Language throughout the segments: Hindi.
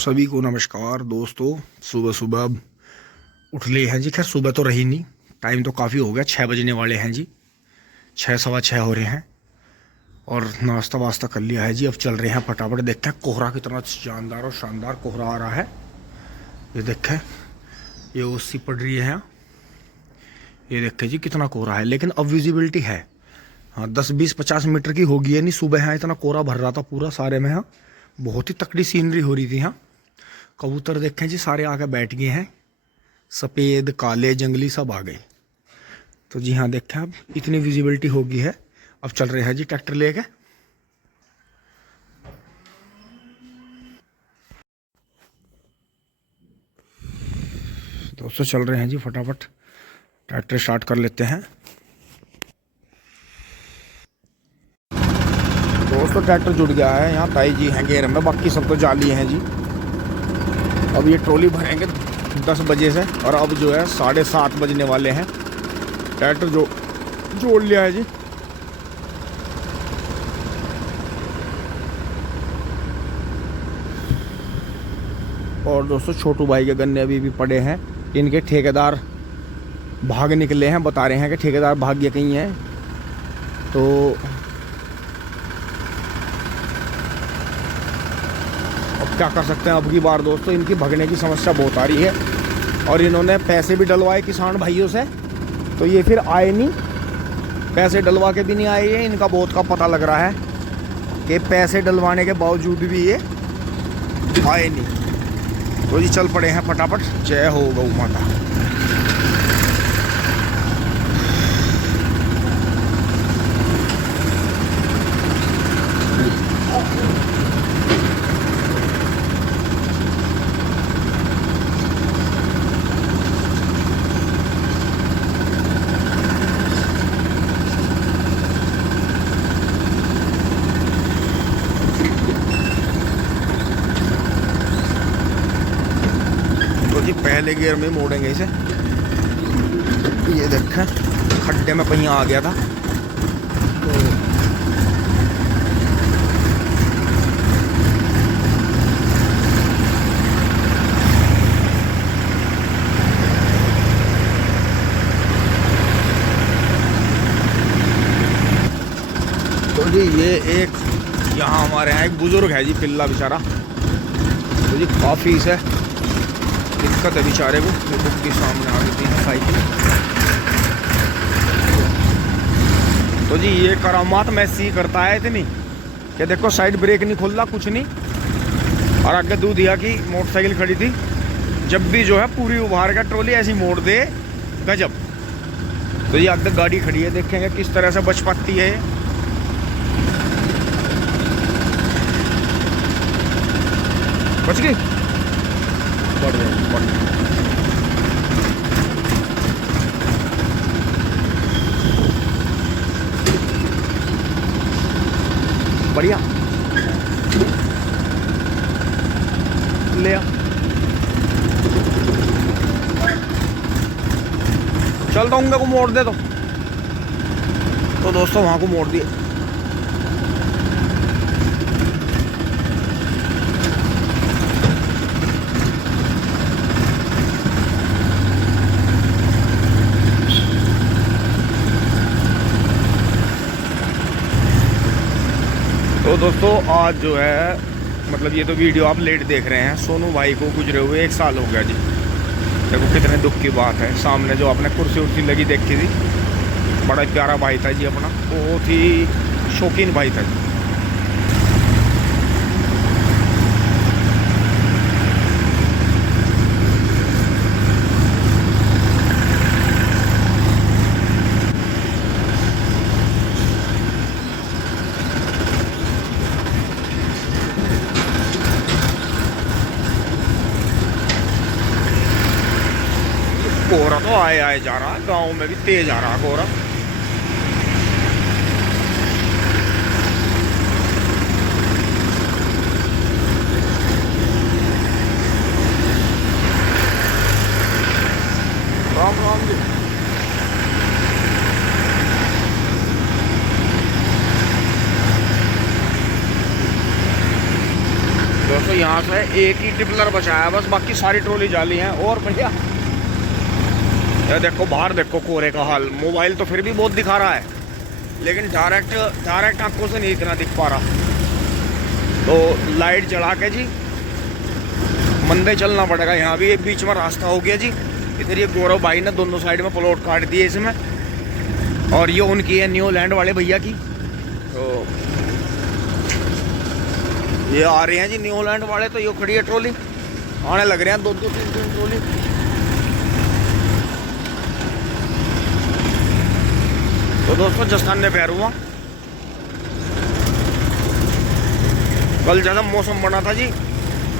सभी को नमस्कार दोस्तों। सुबह सुबह अब उठ लिए हैं जी। खैर सुबह तो रही नहीं, टाइम तो काफ़ी हो गया, 6 बजने वाले हैं जी। 6 सवा 6 हो रहे हैं और नाश्ता वास्ता कर लिया है जी। अब चल रहे हैं फटाफट। देखते हैं कोहरा कितना जानदार और शानदार कोहरा आ रहा है। ये देखें, ये ओसी पड़ रही है यहाँ। ये देखें जी कितना कोहरा है, लेकिन अब विजिबिलिटी है। हाँ 10-20-50 मीटर की होगी है। नहीं सुबह यहाँ इतना कोहरा भर रहा था पूरा सारे में। यहाँ बहुत ही तकड़ी सीनरी हो रही थी। यहाँ कबूतर देखें जी सारे आके बैठ गए हैं, सफ़ेद काले जंगली सब आ गए। तो जी हाँ देखें, अब इतनी विजिबिलिटी होगी है। अब चल रहे हैं जी ट्रैक्टर लेके। दोस्तों चल रहे हैं जी, फटाफट ट्रैक्टर स्टार्ट कर लेते हैं। दोस्तों ट्रैक्टर जुड़ गया है, यहाँ ताई जी हैं घेर में, बाकी सब तो जाली हैं जी। अब ये ट्रॉली भरेंगे 10 बजे से, और अब जो है 7:30 बजने वाले हैं। ट्रैक्टर जो जोड़ लिया है जी। और दोस्तों छोटू भाई के गन्ने अभी भी पड़े हैं। इनके ठेकेदार भाग निकले हैं, बता रहे हैं कि ठेकेदार भाग गए कहीं हैं। तो अब क्या कर सकते हैं। अब की बार दोस्तों इनकी भगने की समस्या बहुत आ रही है, और इन्होंने पैसे भी डलवाए किसान भाइयों से, तो ये फिर आए नहीं। पैसे डलवा के भी नहीं आए। ये इनका बहुत का पता लग रहा है कि पैसे डलवाने के बावजूद भी ये आए नहीं। तो जी चल पड़े हैं फटाफट। जय हो गौ माता। पहले गियर में मोड़ेंगे इसे। ये देखें खड्डे में पहिया आ गया था। तो जी ये एक यहाँ हमारे यहाँ एक बुजुर्ग है जी, पिल्ला बेचारा। तो जी काफ़ी इसे दिक्कत है बेचारे को। बुक के सामने आ गई है साइकिल। तो जी ये करामात मैसी करता है इतनी कि देखो साइड ब्रेक नहीं खोल रहा, कुछ नहीं। और आगे दूधिया की मोटरसाइकिल खड़ी थी, जब भी जो है पूरी उभार का ट्रॉली ऐसी मोड़ दे गजब। तो ये आगे गाड़ी खड़ी है, देखेंगे किस तरह से बच पाती है। बच गई। बढ़िया ले आ। चलता हूँ को मोड़ दे। तो दोस्तों वहां को मोड़ दिए। तो दोस्तों आज जो है मतलब ये तो वीडियो आप लेट देख रहे हैं। सोनू भाई को गुजरे हुए 1 साल हो गया जी। देखो कितने दुख की बात है। सामने जो आपने कुर्सी उर्सी लगी देखी थी, बड़ा प्यारा भाई था जी अपना, बहुत ही शौकीन भाई था जी। कोहरा तो आए जा रहा है, गांव में भी तेज आ रहा है कोहरा। राम राम जी। दोस्तों यहाँ से एक ही टिपलर बचा है बस, बाकी सारी ट्रॉली जाली है। और भैया ये देखो बाहर देखो कोहरे का हाल। मोबाइल तो फिर भी बहुत दिखा रहा है, लेकिन डायरेक्ट आंखों से नहीं इतना दिख पा रहा। तो लाइट जला के जी मंदे चलना पड़ेगा। यहाँ भी एक बीच में रास्ता हो गया जी। इधर ये गौरव भाई ने दोनों साइड में प्लॉट काट दिए इसमें, और ये उनकी है न्यू लैंड वाले भैया की। तो ये आ रहे हैं जी न्यू लैंड वाले। तो ये खड़ी है ट्रॉली, आने लग रहे हैं 2-2 3-3 ट्रॉली। तो दोस्तों जस्तान ने पैर हुआ। कल ज़्यादा मौसम बना था जी,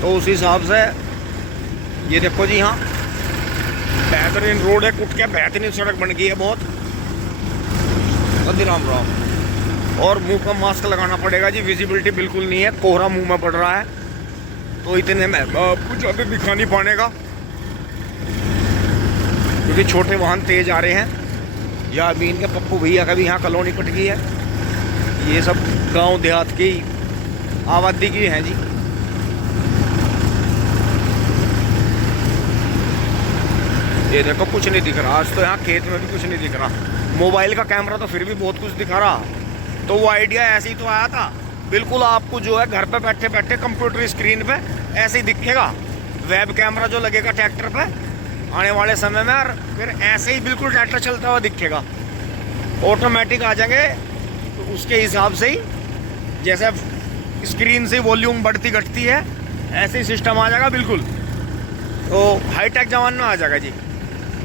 तो उस हिसाब से ये देखो जी यहाँ बेहतरीन रोड है, कुट के बेहतरीन सड़क बन गई है बहुत। राम राम। और मुंह पर मास्क लगाना पड़ेगा जी, विजिबिलिटी बिल्कुल नहीं है, कोहरा मुंह में पड़ रहा है, तो इतने में कुछ ज़्यादा दिखा नहीं पाने का, क्योंकि छोटे वाहन तेज आ रहे हैं। या अभी इनके पप्पू भैया का भी यहाँ कॉलोनी कट गई है। ये सब गांव देहात की आबादी की है जी। ये देखो कुछ नहीं दिख रहा आज तो, यहाँ खेत में भी कुछ नहीं दिख रहा। मोबाइल का कैमरा तो फिर भी बहुत कुछ दिखा रहा। तो वो आइडिया ऐसे ही तो आया था, बिल्कुल आपको जो है घर पे बैठे बैठे कंप्यूटर स्क्रीन पे ऐसे ही दिखेगा। वेब कैमरा जो लगेगा ट्रैक्टर पे आने वाले समय में, और फिर ऐसे ही बिल्कुल ट्रैक्टर चलता हुआ दिखेगा। ऑटोमेटिक आ जाएंगे, तो उसके हिसाब से ही जैसे स्क्रीन से वॉल्यूम बढ़ती घटती है ऐसे ही सिस्टम आ जाएगा बिल्कुल। तो हाईटेक जमाना आ जाएगा जी।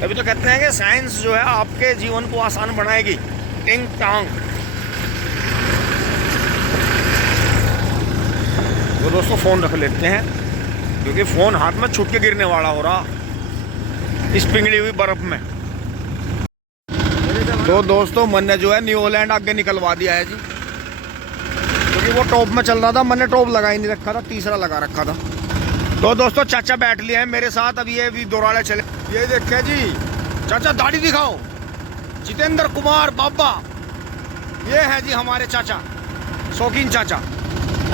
तभी तो कहते हैं कि साइंस जो है आपके जीवन को आसान बनाएगी। टिंग टांग। तो दोस्तों फ़ोन रख लेते हैं, क्योंकि फ़ोन हाथ में छूट के गिरने वाला हो रहा इस पिघली हुई बर्फ़ में। तो दोस्तों मैंने जो है न्यू लैंड आगे निकलवा दिया है जी, क्योंकि वो टॉप में चल रहा था, मैंने टॉप लगा ही नहीं रखा था, तीसरा लगा रखा था। तो दोस्तों चाचा बैठ लिया है मेरे साथ। अब ये भी दोराले चले। ये देखे जी चाचा, दाढ़ी दिखाओ। जितेंद्र कुमार बाबा, ये है जी हमारे चाचा, शौकीन चाचा।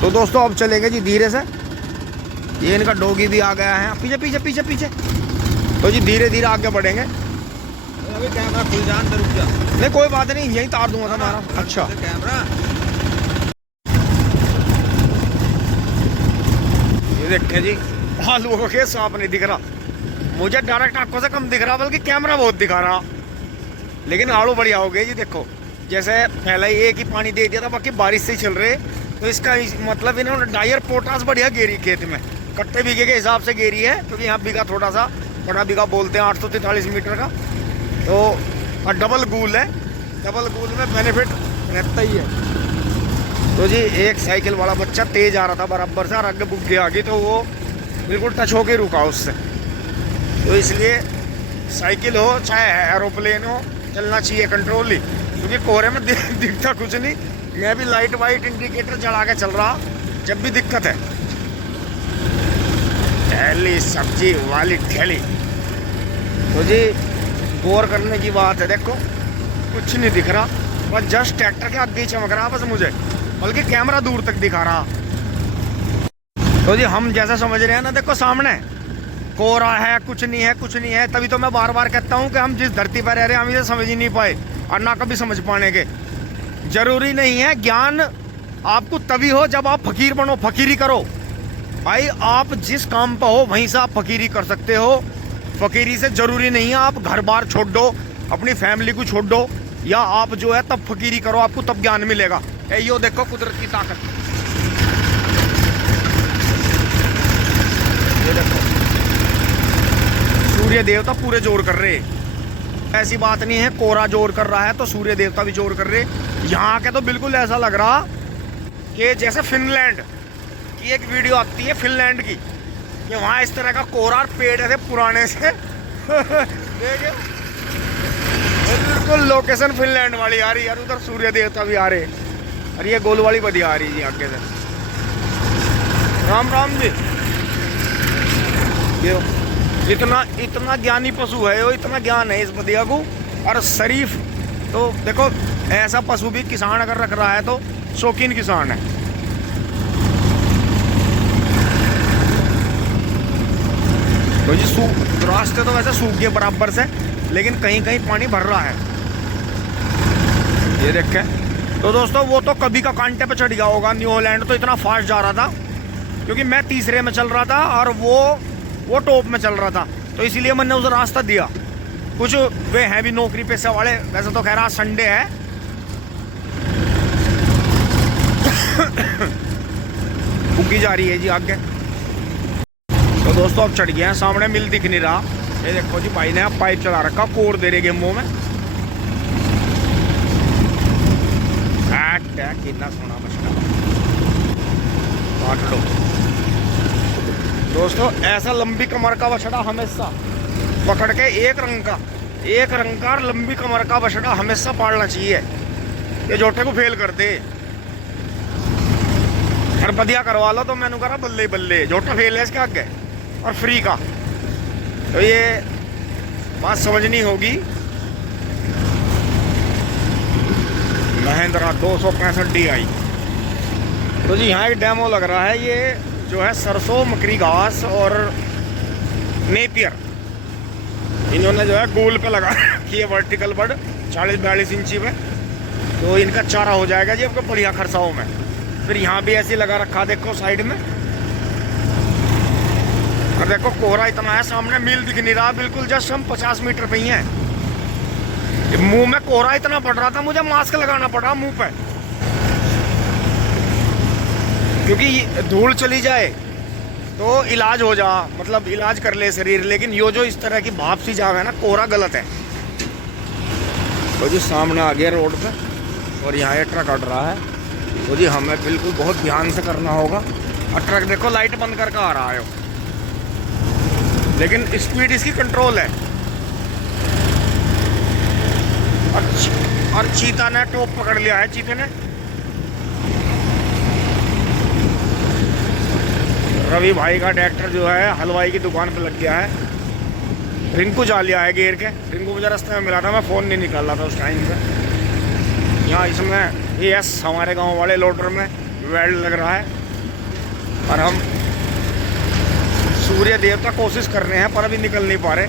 तो दोस्तों अब चलेंगे जी धीरे से। ये इनका डॉगी भी आ गया है, पीछे पीछे पीछे पीछे। तो जी धीरे धीरे आगे बढ़ेंगे। अभी कैमरा खुल जा, अंदर रुक जा। नहीं कोई बात नहीं, यही तार दूंगा था हमारा। अच्छा कैमरा ये देखे जी, आलू के सांप नहीं दिख रहा मुझे, डायरेक्ट आंखों से कम दिख रहा, बल्कि कैमरा बहुत दिखा रहा। लेकिन आलू बढ़िया हो गए जी। देखो जैसे पहले ही एक ही पानी दे दिया था, बाकी बारिश से चल रहे, तो इसका मतलब इन्होंने डायर पोटास बढ़िया गेरी खेत में, कट्टे बीघे के हिसाब से गेरी है, क्योंकि यहाँ बीघा थोड़ा सा बड़ा बीघा बोलते हैं 843 मीटर का। तो और डबल गूल है, डबल गूल में बेनिफिट रहता ही है। तो जी एक साइकिल वाला बच्चा तेज आ रहा था बराबर से, और आगे बुग्गे आ गई, तो वो बिल्कुल टच होके रुका उससे। तो इसलिए साइकिल हो चाहे एरोप्लेन हो, चलना चाहिए कंट्रोल ही, क्योंकि कोहरे में दिखता कुछ नहीं। मैं भी लाइट वाइट इंडिकेटर जला के चल रहा जब भी दिक्कत है। ठेली सब्जी वाली ठेली। तो जी गौर करने की बात है, देखो कुछ नहीं दिख रहा, बस जस्ट ट्रैक्टर के आगे चमक रहा बस मुझे, बल्कि कैमरा दूर तक दिखा रहा। तो जी हम जैसा समझ रहे हैं ना, देखो सामने कोहरा है, कुछ नहीं है कुछ नहीं है। तभी तो मैं बार बार कहता हूँ कि हम जिस धरती पर रह रहे हैं हम इसे समझ ही नहीं पाए, और ना कभी समझ पाने के। जरूरी नहीं है ज्ञान आपको तभी हो जब आप फकीर बनो, फकीरी करो भाई। आप जिस काम पर हो वहीं से आप फकीरी कर सकते हो। फकीरी से जरूरी नहीं है आप घर बार छोड़ दो, अपनी फैमिली को छोड़ दो, या आप जो है तब फकीरी करो, आपको तब ज्ञान मिलेगा। यो देखो कुदरत की ताकत। ये देखो सूर्य देवता पूरे जोर कर रहे। ऐसी बात नहीं है कोहरा जोर कर रहा है तो सूर्य देवता भी जोर कर रहे। यहाँ के तो बिल्कुल ऐसा लग रहा कि जैसे फिनलैंड की एक वीडियो आती है फिनलैंड की, कि वहाँ इस तरह का कोहरा और पेड़ ऐसे पुराने से देखिए बिल्कुल लोकेशन फिनलैंड वाली आ रही है। उधर सूर्य देवता भी आ रहे, और ये गोल वाली बदिया आ रही जी आगे से। राम राम जी। ये इतना ज्ञानी पशु है, वो इतना ज्ञान है इस बदिया को, और शरीफ। तो देखो ऐसा पशु भी किसान अगर रख रहा है तो शौकीन किसान है। तो जी रास्ते तो वैसे सूख गए बराबर से, लेकिन कहीं कहीं पानी भर रहा है, ये देखें। तो दोस्तों वो तो कभी का कांटे पे चढ़ गया होगा। न्यू हॉलैंड तो इतना फास्ट जा रहा था क्योंकि मैं तीसरे में चल रहा था और वो टॉप में चल रहा था, तो इसीलिए मैंने उसे रास्ता दिया। कुछ वे हैं भी नौकरी पेशा वाले, वैसे तो खैर आज संडे है। बुग्गी जा रही है जी आगे। तो दोस्तों अब चढ़ गए हैं, सामने मिल दिख नहीं रहा। ये देखो जी भाई ने अब पाइप चला रखा, कोर दे रहे गेमों में। कितना सोना मछला काट लो दोस्तों। ऐसा लंबी कमर का बछड़ा हमेशा पकड़ के एक रंग का लंबी कमर का बछड़ा हमेशा पालना चाहिए। ये जोटे को फेल कर दे और बदिया करवा लो तो मैंने कहा बल्ले बल्ले, जोटा फेल है इसके आगे और फ्री का। तो ये बात समझनी होगी। महिंद्रा 265 DI। तो जी यहाँ एक डेमो लग रहा है। ये जो है सरसों, मकरी घास और नेपियर इन्होंने जो है गोल पे लगा रखी है, वर्टिकल बर्ड 40-42 इंची में। तो इनका चारा हो जाएगा जी आपको बढ़िया खरसाओं में। फिर यहाँ भी ऐसे लगा रखा देखो साइड में। और देखो कोहरा इतना है, सामने मील दिख नहीं रहा, बिल्कुल जस्ट हम 50 मीटर पे ही हैं। मुंह में कोहरा इतना पड़ रहा था, मुझे मास्क लगाना पड़ा मुंह पे, क्योंकि धूल चली जाए तो इलाज हो जा, मतलब इलाज कर ले शरीर। लेकिन यो जो इस तरह की भाप सी जावे है ना, कोहरा गलत है। तो जी सामने आ गया रोड पे और यहाँ ये ट्रक अट रहा है। तो जी हमें बिल्कुल बहुत ध्यान से करना होगा। और ट्रक देखो लाइट बंद करके आ रहा है, लेकिन स्पीड इसकी कंट्रोल है। और चीता ने टॉप पकड़ लिया है, चीते ने। रवि भाई का ट्रैक्टर जो है हलवाई की दुकान पे लग गया है। रिंकू जा लिया है घेर के। रिंकू मुझे रास्ते में मिला था, मैं फ़ोन नहीं निकाल रहा था उस टाइम पे। यहाँ इसमें यस हमारे गांव वाले लोडर में वेल्ड लग रहा है और हम सूर्य देवता कोशिश कर रहे हैं पर अभी निकल नहीं पा रहे।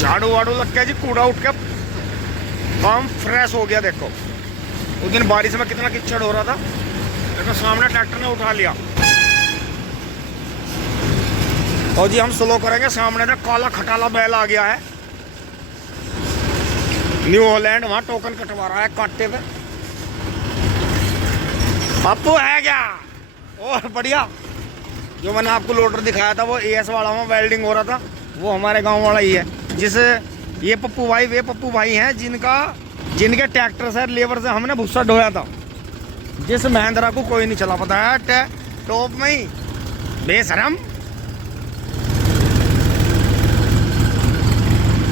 झाड़ू वाड़ू लग गया जी, कूड़ा उठ के काम फ्रेश हो गया। देखो उस दिन बारिश में कितना कीचड़ हो रहा था, देखो सामने ट्रैक्टर ने उठा लिया। और जी हम स्लो करेंगे, सामने से काला खटाला बैल आ गया है। न्यू हॉलैंड वहां टोकन कटवा रहा है कांटे पे। पप्पू है क्या? और बढ़िया। जो मैंने आपको लोडर दिखाया था वो AS वाला में वेल्डिंग हो रहा था, वो हमारे गांव वाला ही है। जिसे ये पप्पू भाई, वे पप्पू भाई हैं जिनके ट्रैक्टर से लेबर से हमने भूसा ढोया था। जिस महिंद्रा को कोई नहीं चला पता है, टॉप में ही बेशरम।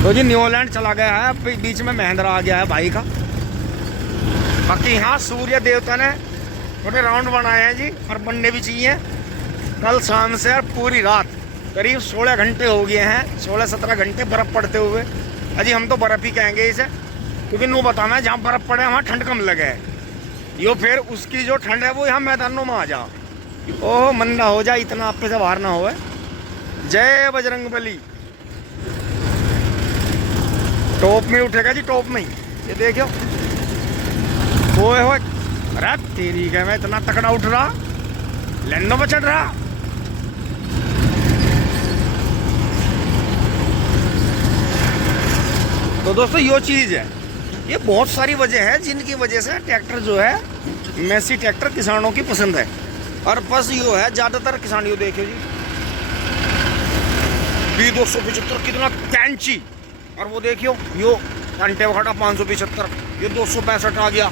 तो जी न्यू हॉलैंड चला गया है, बीच में महिंद्रा आ गया है भाई का। बाकी यहाँ सूर्य देवता ने थोड़े राउंड बनाए हैं जी, और बनने भी चाहिए। कल शाम से और पूरी रात करीब 16 घंटे हो गए हैं, 16-17 घंटे बर्फ़ पड़ते हुए। अजी हम तो बर्फ़ ही कहेंगे इसे, क्योंकि नू बताना है जहाँ बर्फ़ पड़े वहाँ ठंड कम लगे। यो फिर उसकी जो ठंड है वो यहाँ मैदानों में आ जा। ओह मंदा हो जाए, इतना आप पे से बाहर ना हो। जय बजरंग बली। टॉप में उठेगा जी, टॉप में ही। ये देखियो ओए हो, अरे तेरी क्या मैं इतना तकड़ा उठ रहा, लैंडों में चढ़ रहा। तो दोस्तों यो चीज़ है, ये बहुत सारी वजह है जिनकी वजह से ट्रैक्टर जो है मैसी ट्रैक्टर किसानों की पसंद है। और बस यो है ज़्यादातर किसान, यो देखियो जी B275 कितना कैंची। और वो देखियो यो घंटे वखटा 575, ये 265 आ गया।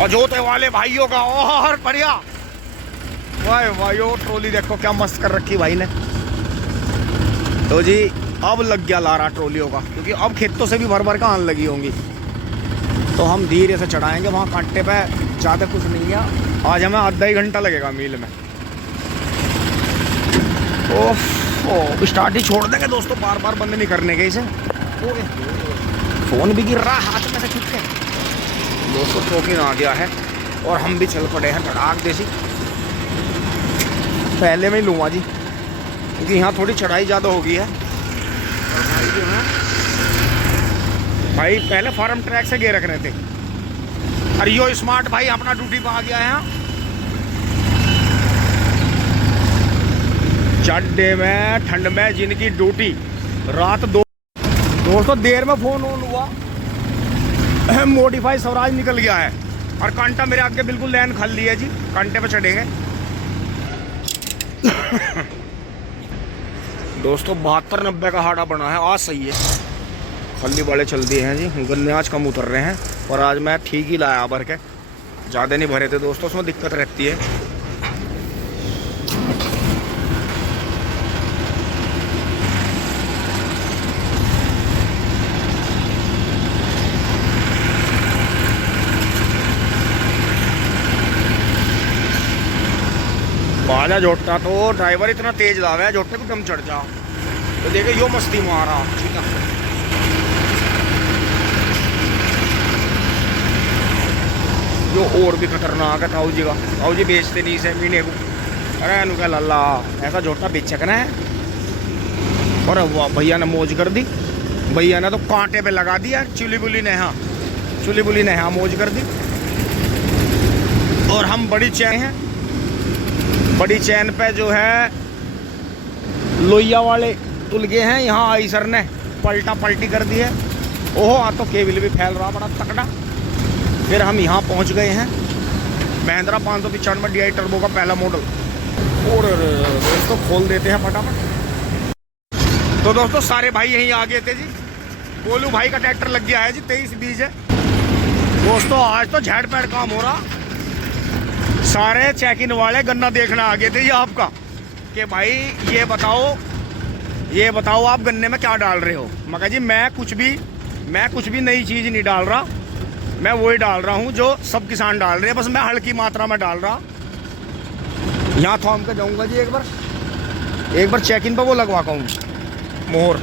और जोते वाले भाइयों का और बढ़िया। वाह वाह, यो ट्रॉली देखो क्या मस्त कर रखी भाई ने। तो जी अब लग गया लारा ट्रॉलियों का, क्योंकि अब खेतों से भी भर भर का आने लगी होंगी। तो हम धीरे से चढ़ाएंगे, वहाँ कांटे पे ज़्यादा कुछ नहीं है। आज हमें आधा ही घंटा लगेगा मील में। ओह स्टार्ट ही छोड़ देंगे दोस्तों, बार बार बंद नहीं करने के इसे। फ़ोन भी गिर रहा हाथ में से छूट के। दोस्तों ट्रोकिन आ गया है, और हम भी चल पड़े हैं धड़ाक देसी। पहले में ही लूँगा जी, क्योंकि यहाँ थोड़ी चढ़ाई ज़्यादा हो गई है। और भाई जो है, भाई पहले फार्म ट्रैक से गे रख रहे थे। अरे यो स्मार्ट भाई अपना ड्यूटी पर आ गया है। चड्डे में ठंड में जिनकी ड्यूटी रात 2 दोस्तों देर में फोन ऑन हुआ, मॉडिफाई स्वराज निकल गया है और कांटा मेरे आगे बिल्कुल लाइन खाली है जी। कांटे पे चढ़ेंगे दोस्तों। 72-90 का हाड़ा बना है आज, सही है। खल्ली वाले चल दिए हैं जी, गन्ने आज कम उतर रहे हैं। और आज मैं ठीक ही लाया भर के, ज़्यादा नहीं भरे थे दोस्तों, उसमें दिक्कत रहती है। बाजा जोटा तो ड्राइवर इतना तेज लावे है, जोटे को दम चढ़ जा। तो देखे यो मस्ती मारा, ठीक है। जो और भी खतरनाक है ताऊ जी का, ताऊ जी बेचते नहीं से मीने को। अरे नु क्या लल्ला ऐसा जोटा बेचकना है। और वाह भैया ने मौज कर दी, भैया ने तो कांटे पे लगा दिया। चुली बुली ने हाँ मौज कर दी। और हम बड़ी चैन हैं, बड़ी चैन पे जो है लोहिया वाले तुल गए हैं। यहाँ आई सर ने पलटी कर दी है। ओहो आ तो केबिल भी फैल रहा बड़ा तकड़ा। फिर हम यहाँ पहुँच गए हैं, महिंद्रा 595 DI टर्बो का पहला मॉडल। और दोस्तों खोल देते हैं फटाफट। तो दोस्तों सारे भाई यहीं आ गए थे जी। बोलू भाई का ट्रैक्टर लग गया है जी, 23-20 है दोस्तों। आज तो झैड़ पैड़ काम हो रहा। सारे चेक इन वाले गन्ना देखना आ गए थे ये आपका, कि भाई ये बताओ आप गन्ने में क्या डाल रहे हो। मगर जी मैं कुछ भी नई चीज़ नहीं डाल रहा, मैं वही डाल रहा हूँ जो सब किसान डाल रहे हैं, बस मैं हल्की मात्रा में डाल रहा। यहाँ थॉम के जाऊँगा जी, एक बार चेक इन पर वो लगवा पाऊँ मोहर।